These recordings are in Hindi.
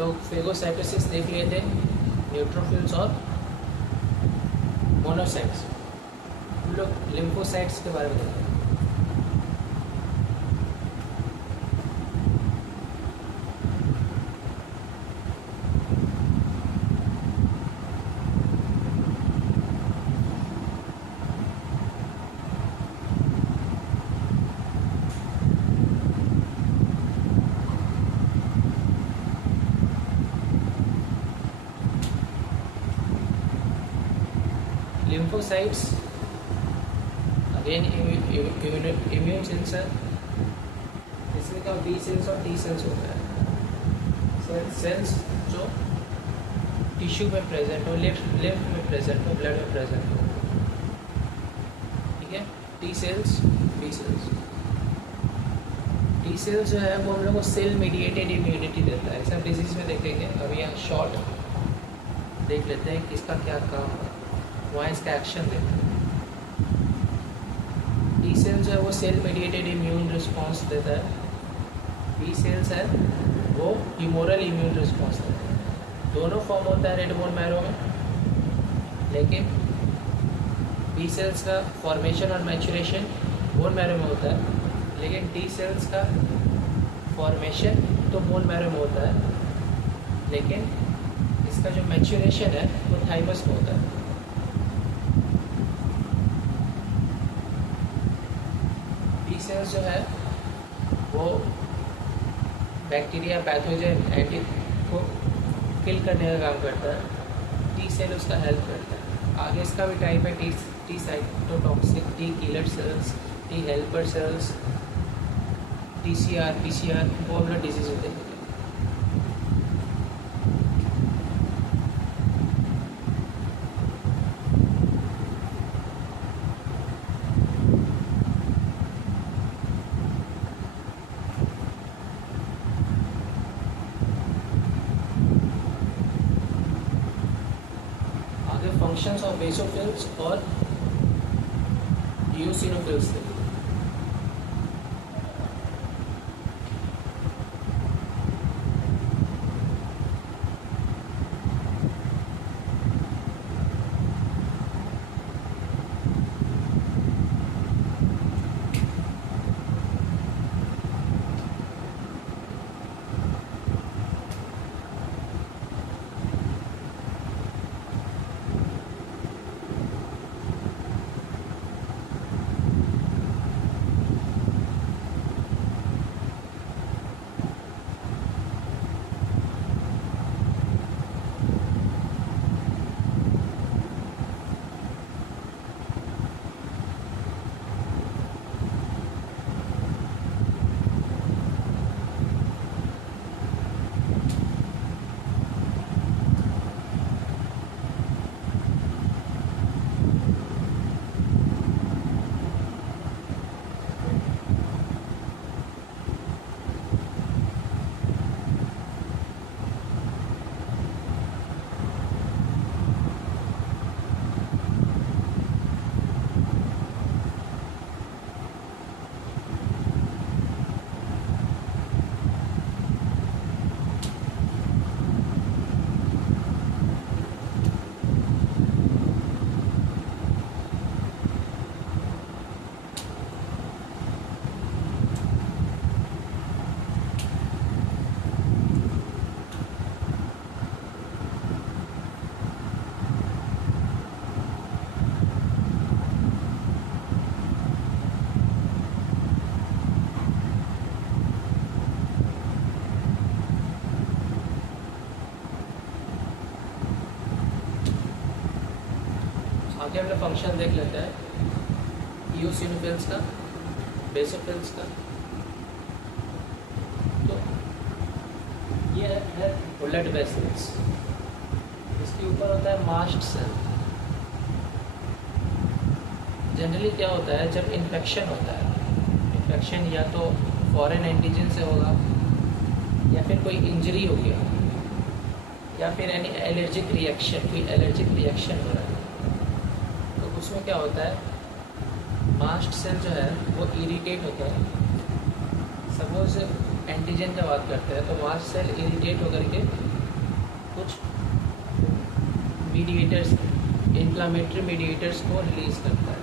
लोग फेगोसाइटोसिस देख लिए थे, न्यूट्रोफिल्स और मोनोसाइट्स। हम लोग लिम्फोसाइट्स के बारे में देखते हैं। Lymphocytes again immune sensor, इसमें क्या बी सेल्स और टी सेल्स होता है। सेल्स जो टिश्यू में प्रेजेंट हो, लिम्फ में प्रेजेंट हो, ब्लड में प्रेजेंट हो, ठीक है। T cells, B cells. T cells जो है वो हम लोग को सेल मीडिएटेड इम्यूनिटी देता है। सब डिजीज में देखेंगे। अभी यहाँ शॉर्ट देख लेते हैं किसका क्या काम है, वहाँ इसका एक्शन देते हैं। टी सेल्स जो है वो सेल मीडिएटेड इम्यून रिस्पॉन्स देता है। बी सेल्स है वो ह्यूमोरल इम्यून रिस्पॉन्स देता है। दोनों फॉर्म होता है रेड बोन मैरो में, लेकिन बी सेल्स का फॉर्मेशन और मैचुरेशन बोन मैरो में होता है, लेकिन टी सेल्स का फॉर्मेशन तो बोन मैरो में होता है, लेकिन इसका जो मैचुरेशन है वो थाइमस में होता है। सेल्स जो है वो बैक्टीरिया, पैथोजन, एंटी को किल करने का काम करता है। टी सेल उसका हेल्प करता है। आगे इसका भी टाइप है T cytotoxic, T killer cells, T helper cells, TCR, PCR, वो हम लोग डिजीज होते हैं। फंक्शंस ऑफ बेसोफिल्स और यूसिनोफिल्स थे। आगे हम लोग फंक्शन देख लेते हैं यूसिनोफिल्स का, बेसोफिल्स का। तो ये है ब्लड वेसल्स, इसके ऊपर होता है मास्ट सेल। जनरली क्या होता है, जब इन्फेक्शन होता है, इन्फेक्शन या तो फॉरेन एंटीजन से होगा, या फिर कोई इंजरी हो गया, या फिर एनी एलर्जिक रिएक्शन, कोई एलर्जिक रिएक्शन हो रहा है, तो उसमें क्या होता है, मास्ट सेल जो है वो इरिटेट होता है। सपोज एंटीजन का बात करते हैं तो मास्ट सेल इरिटेट होकर के कुछ मीडिएटर्स, इन्फ्लामेटरी मीडिएटर्स को रिलीज़ करता है।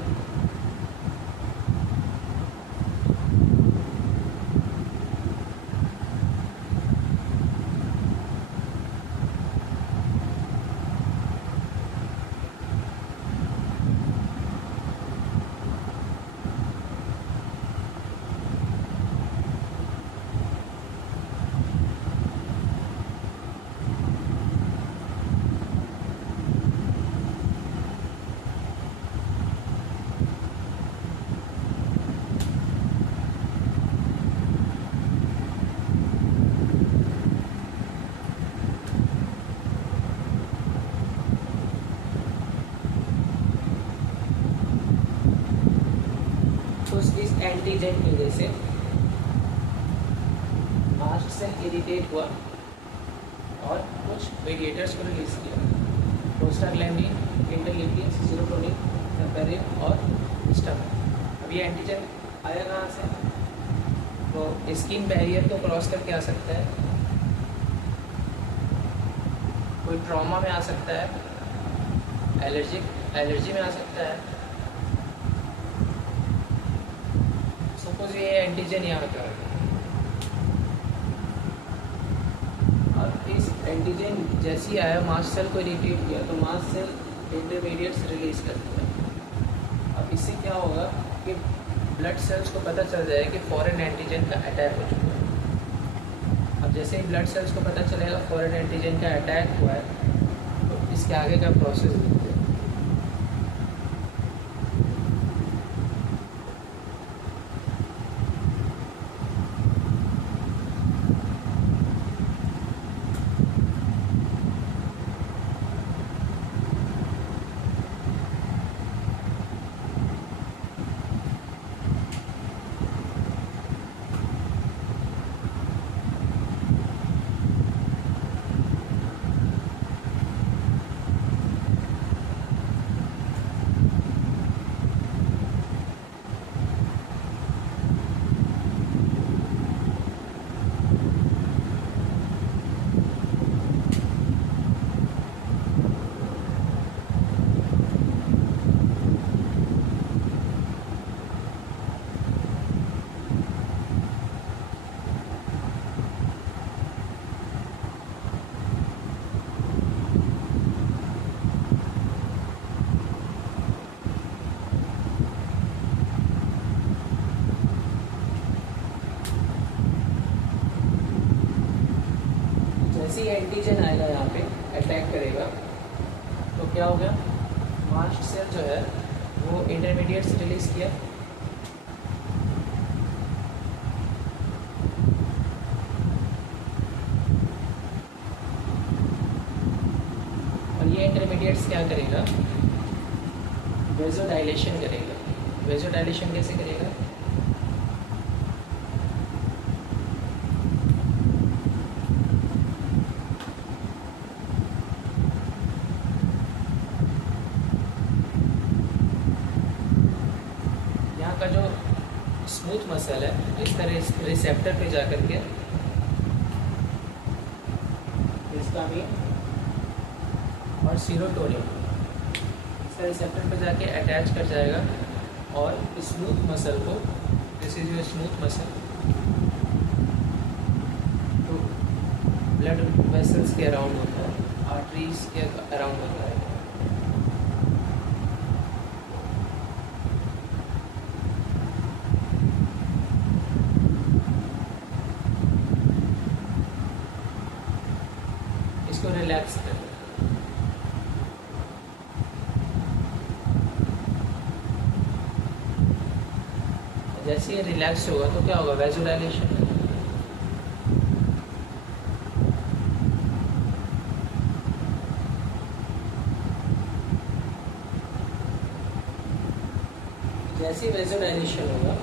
तो इस एंटीजन की वजह से मास्ट सेल इरिटेट हुआ और कुछ मीडिएटर्स को रिलीज किया, प्रोस्टाग्लैंडिन, इंटरल्यूकिन, सीरोटोनिन, नेपेरिन और हिस्टामिन। अब ये एंटीजन आया कहाँ से? तो स्किन बैरियर को क्रॉस करके आ सकता है, कोई ट्रॉमा में आ सकता है, एलर्जी में आ सकता है। सपोज ये एंटीजन यहाँ का है और इस एंटीजन जैसे ही आया मास्ट सेल को इरिटेट किया तो मास्ट सेल इंटरमीडिएट्स रिलीज करती है। अब इससे क्या होगा कि ब्लड सेल्स को पता चल जाएगा कि फॉरेन एंटीजन का अटैक हो चुका है। अब जैसे ही ब्लड सेल्स को पता चलेगा फॉरेन एंटीजन का अटैक हुआ है तो इसके आगे का प्रोसेस देखते हैं। जैसे ही एंटीजन आएगा यहाँ पे अटैक करेगा तो क्या हो गया, मास्ट सेल जो है वो इंटरमीडिएट्स रिलीज किया, और ये इंटरमीडिएट्स क्या करेगा, वेजोडाइलेशन करेगा। वेजोडाइलेशन कैसे करेगा? का जो स्मूथ मसल है इस तरह रिसेप्टर पे जाकर के हिस्टामिन और सीरोटोनिन इस रिसेप्टर पे जाके अटैच कर जाएगा और स्मूथ मसल को, this is your smooth muscle, तो ब्लड वेसल्स के अराउंड होता है, आर्टरीज के अराउंड होता है। इसको रिलैक्स कर, जैसे ये रिलैक्स होगा तो क्या होगा, वेजोडाइलेशन। जैसे वेजोडाइलेशन होगा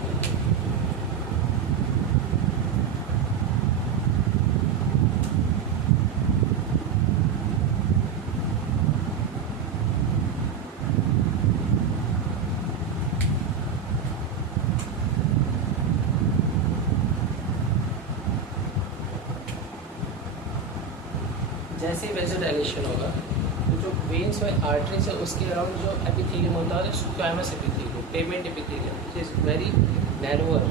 जैसे ही वेजोडाइलेशन होगा तो जो वेन्स और आर्टरीज है उसके अराउंड जो एपिथेलियम होता है squamous epithelium, payment epithelium, which is very narrower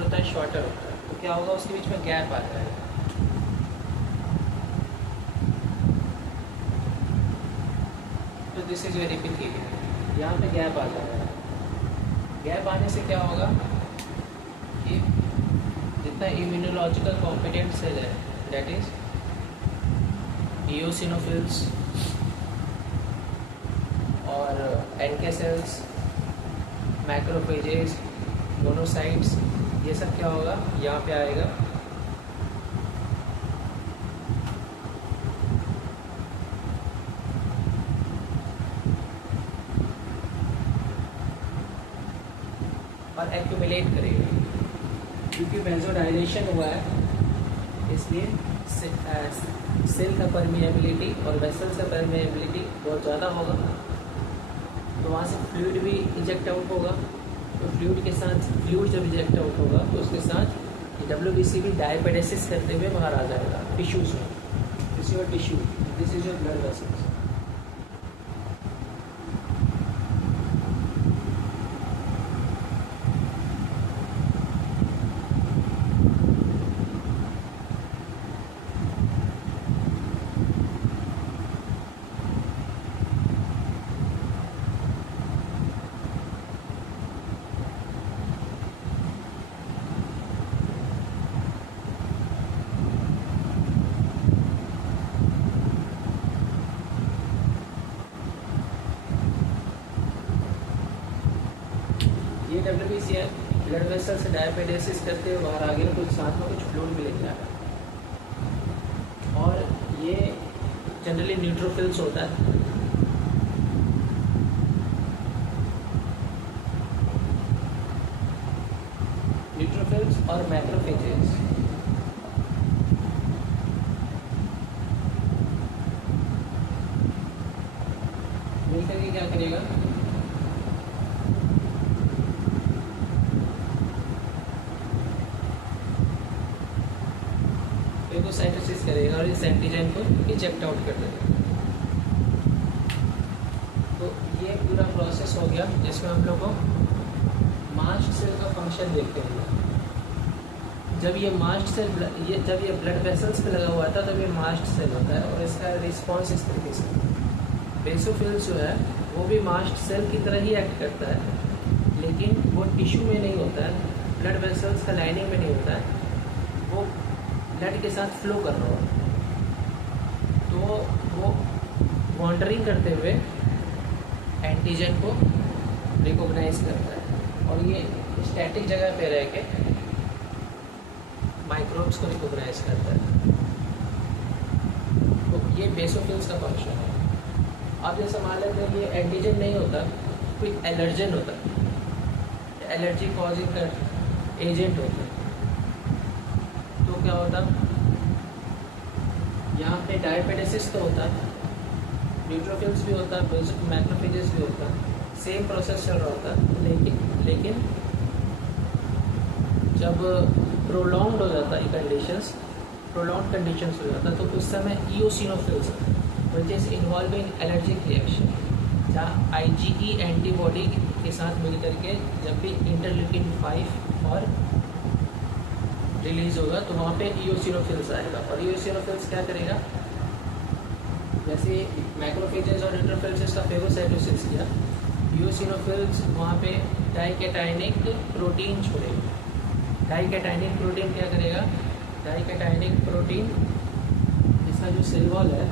होता है, शॉर्टर होता है। तो क्या होगा, उसके बीच में गैप आ जाएगा। तो दिस इज योर एपिथेलियम, यहाँ पे गैप आ जाएगा। गैप आने से क्या होगा कि जितना इम्यूनोलॉजिकल कॉम्पिटेंट सेल है, दैट इज इओसिनोफिल्स और एनके सेल्स, मैक्रोफेजेस, मोनोसाइट्स, ये सब क्या होगा, यहाँ पे आएगा। और एक्यूमुलेट करेगा, क्योंकि वेंसोडाइलेशन हुआ है इसलिए सेल का परमिएबिलिटी और वेसल्स का परमिएबिलिटी बहुत ज़्यादा होगा। तो वहाँ से फ्लूइड भी इजेक्ट आउट होगा। तो फ्लूइड के साथ फ्लूइड जब इजेक्ट आउट होगा तो उसके साथ WBC भी डायपेडेसिस करते हुए बाहर आ जाएगा टिश्यूज़ में। This is your tissue, this is your blood vessels. WBC है, ब्लड वेसल से डायपेडेसिस करते हुए बाहर आ गया, कुछ साथ में कुछ फ्लूइड भी लेके आ रहा है। और ये जनरली न्यूट्रोफिल्स होता है। न्यूट्रोफिल्स और मैक्रोफेजेस मिलकर के क्या करेगा, फेगोसाइटोसिस करेगा और इस एंटीजन को इजेक्ट आउट कर देगा। तो ये पूरा प्रोसेस हो गया जिसमें हम लोग को मास्ट सेल का फंक्शन देखते हैं। जब ये मास्ट सेल जब ये ब्लड वेसल्स पे लगा हुआ था तब ये मास्ट सेल होता है और इसका रिस्पॉन्स इस तरीके से। बेसोफिल्स जो है वो भी मास्ट सेल की तरह ही एक्ट करता है, लेकिन वो टिश्यू में नहीं होता है, ब्लड वेसल्स का लाइनिंग में नहीं होता है, वो ब्लड के साथ फ्लो कर रहा होता है। तो वो वॉन्डरिंग करते हुए एंटीजन को रिकॉग्नाइज करता है और ये स्टैटिक जगह पे रह के माइक्रोब्स को रिकॉग्नाइज करता है। तो ये बेसोफिल्स का फंक्शन है। अब जैसे मान लेते हैं ये एंटीजन नहीं होता, कोई एलर्जन होता है, एलर्जी कॉजिंग एजेंट होता है, तो क्या होता, यहाँ पे डायपेडेसिस तो होता है, न्यूट्रोफिल्स भी होता है, मैक्रोफेजेस भी होता है, सेम प्रोसेस चल रहा होता है। लेकिन जब प्रोलॉन्ग्ड हो जाता है प्रोलॉन्ग कंडीशंस हो जाता है, तो उस समय eosinophils which is involving allergic reaction, जहाँ IgE एंटीबॉडी के साथ मिल करके जब भी इंटरल्यूकिन 5 और रिलीज होगा तो वहाँ पे इओसिनोफिल्स आएगा। और इओसिनोफिल्स क्या करेगा, जैसे मैक्रोफेजेस और न्यूट्रोफिल्स इसका फेगोसाइटोसिस किया, इओसिनोफिल्स वहाँ पे डाइकेटाइनिक प्रोटीन छोड़ेगा। डाइकेटाइनिक प्रोटीन क्या करेगा, डाइकेटाइनिक प्रोटीन इसका जो सेल वॉल है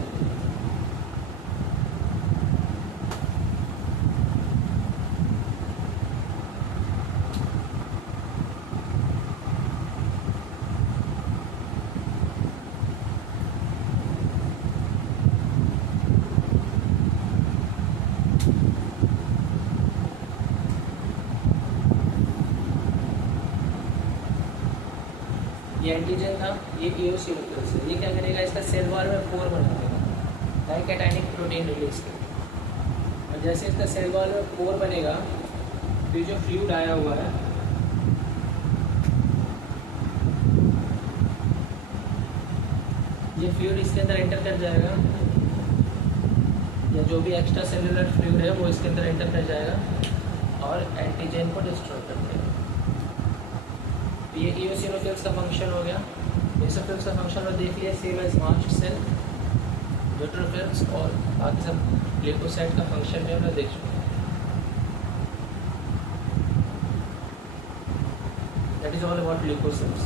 ये एंटीजन था, ये इओसिनोफिल्स है, ये क्या करेगा, इसका सेल वॉल में पोर बना देगा, डाइकेटाइनिक प्रोटीन रिलीज करेगा। और जैसे इसका सेल वॉल में पोर बनेगा तो ये जो फ्लूइड आया हुआ है ये फ्लूइड इसके अंदर एंटर कर जाएगा, या जो भी एक्स्ट्रा सेलुलर फ्लूइड है वो इसके अंदर एंटर कर जाएगा और एंटीजन को डिस्ट्रॉय कर देगा। ये इओसिनोफिल्स का फंक्शन हो गया। बेसोफिल्स का फंक्शन और देख लिया, same as mast cell, neutrophils और बाकी सब ल्यूकोसाइट का फंक्शन भी हमने देख चुके हैं। That is all about leukocytes.